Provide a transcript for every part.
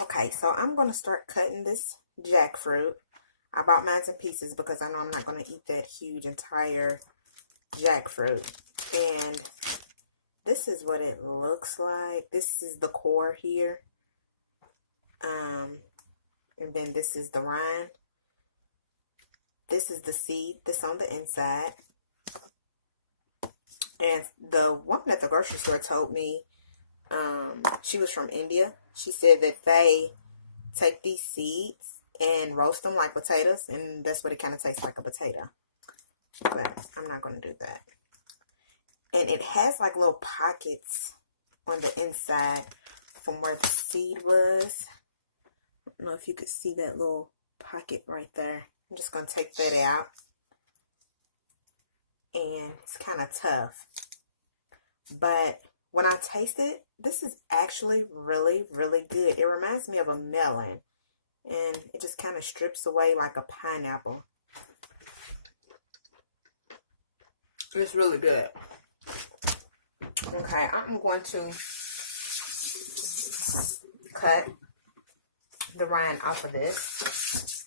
Okay, so I'm going to start cutting this jackfruit. I bought mine in pieces because I know I'm not going to eat that huge entire jackfruit. And this is what it looks like. This is the core here. And then this is the rind. This is the seed that's on the inside. And the woman at the grocery store told me, she was from India. She said that they take these seeds and roast them like potatoes, and that's what it kind of tastes like, a potato. But I'm not going to do that. And it has like little pockets on the inside from where the seed was. I don't know if you could see that little pocket right there. I'm just going to take that out. And it's kind of tough. But when I taste it, this is actually really, really good. It reminds me of a melon. And it just kind of strips away like a pineapple. It's really good. Okay, I'm going to cut the rind off of this.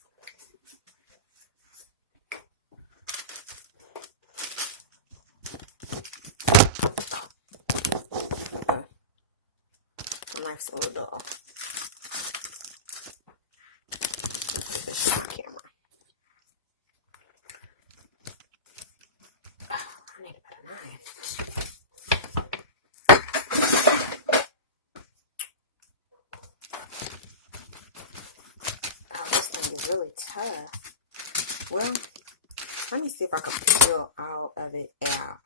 My knife's a little dull. This is my camera. Oh, I need a better knife. Oh, this thing is really tough. Well, let me see if I can peel all of it out.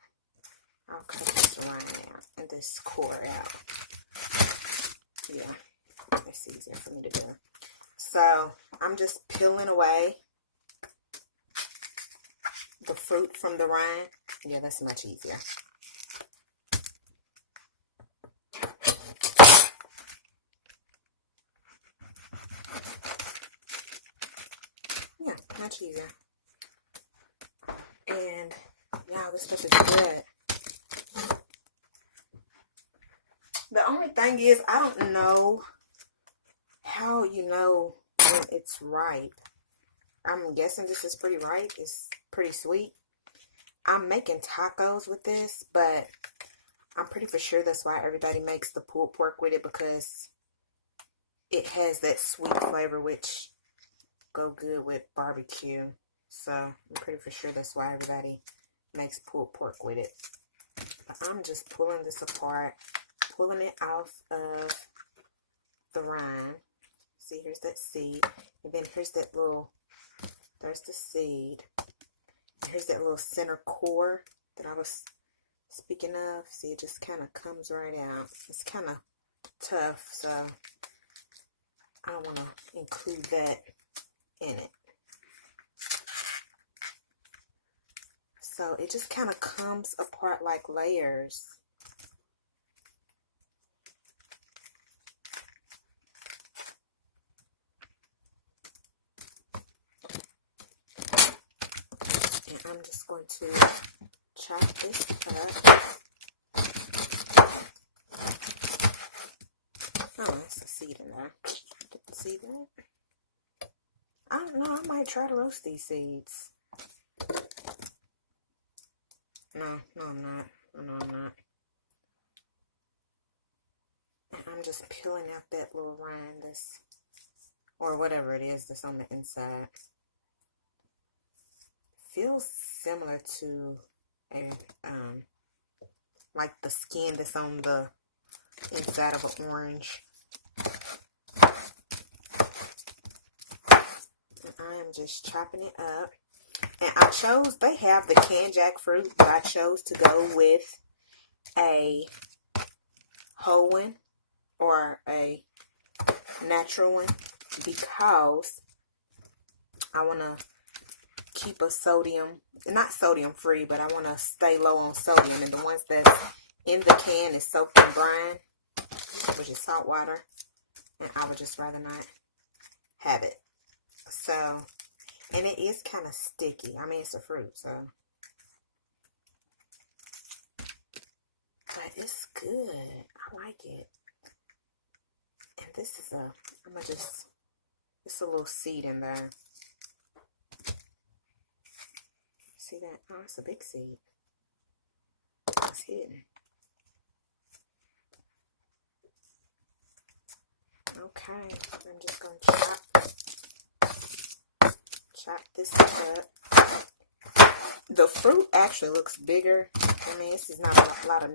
I'll cut this rind out and this core out. Yeah, it's easier for me to do. So I'm just peeling away the fruit from the rind. Yeah, that's much easier. Yeah, much easier. And yeah, this stuff is good. The only thing is, I don't know how you know when it's ripe. I'm guessing this is pretty ripe. It's pretty sweet. I'm making tacos with this, but I'm pretty for sure that's why everybody makes the pulled pork with it, because it has that sweet flavor which go good with barbecue. So I'm pretty for sure that's why everybody makes pulled pork with it. But I'm just pulling this apart, pulling it off of the rind. See, here's that seed, and then here's that little, there's the seed. Here's that little center core that I was speaking of. See, it just kind of comes right out. It's kind of tough, so I don't want to include that in it. So it just kind of comes apart like layers. And I'm just going to chop this up. Oh, there's a seed in there. Didn't see that. I don't know. I might try to roast these seeds. No, I'm not. No, I'm not. And I'm just peeling out that little rind, this, or whatever it is that's on the inside. Feels similar to a like the skin that's on the inside of an orange. And I am just chopping it up. And I chose, they have the canned jackfruit, but I chose to go with a whole one or a natural one because I want to keep a sodium, not sodium free, but I want to stay low on sodium. And the ones that's in the can is soaked in brine, which is salt water, and I would just rather not have it. So, and it is kind of sticky. I mean, it's a fruit, so. But it's good. I like it. And this is a I'm gonna just a little seed in there. See that? Oh, it's a big seed. It's hidden. Okay, I'm just gonna chop this up. The fruit actually looks bigger. I mean, this is not a lot of,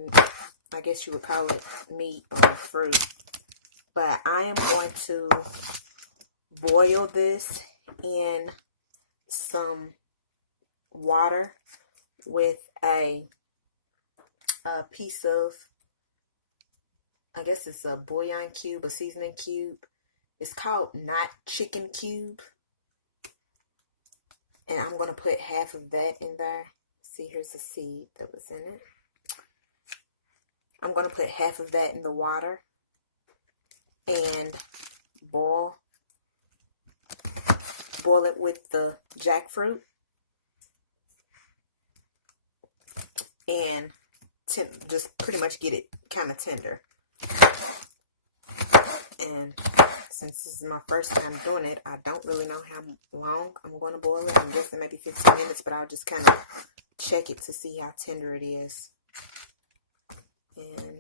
I guess you would call it meat or fruit. But I am going to boil this in some water with a piece of, I guess it's a bouillon cube, a seasoning cube. It's called Not Chicken Cube. And I'm going to put half of that in there. See, here's a seed that was in it. I'm going to put half of that in the water and boil it with the jackfruit and just pretty much get it kind of tender. And since this is my first time doing it, I don't really know how long I'm going to boil it. I'm guessing maybe 15 minutes, but I'll just kind of check it to see how tender it is. And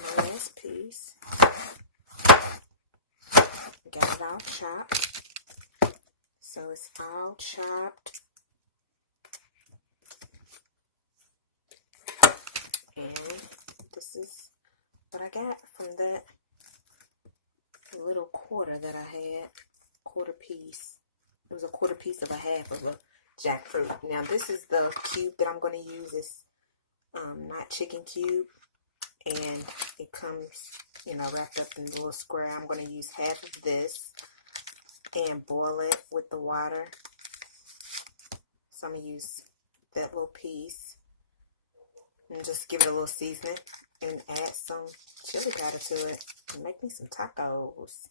my last piece. Got it all chopped. So it's all chopped. And this is what I got from that little quarter that I had. Quarter piece. It was a quarter piece of a half of a jackfruit. Now this is the cube that I'm going to use. It's Not Chicken Cube. And it comes, you know, wrapped up in a little square. I'm going to use half of this and boil it with the water. So I'm going to use that little piece and just give it a little seasoning and add some chili powder to it and make me some tacos.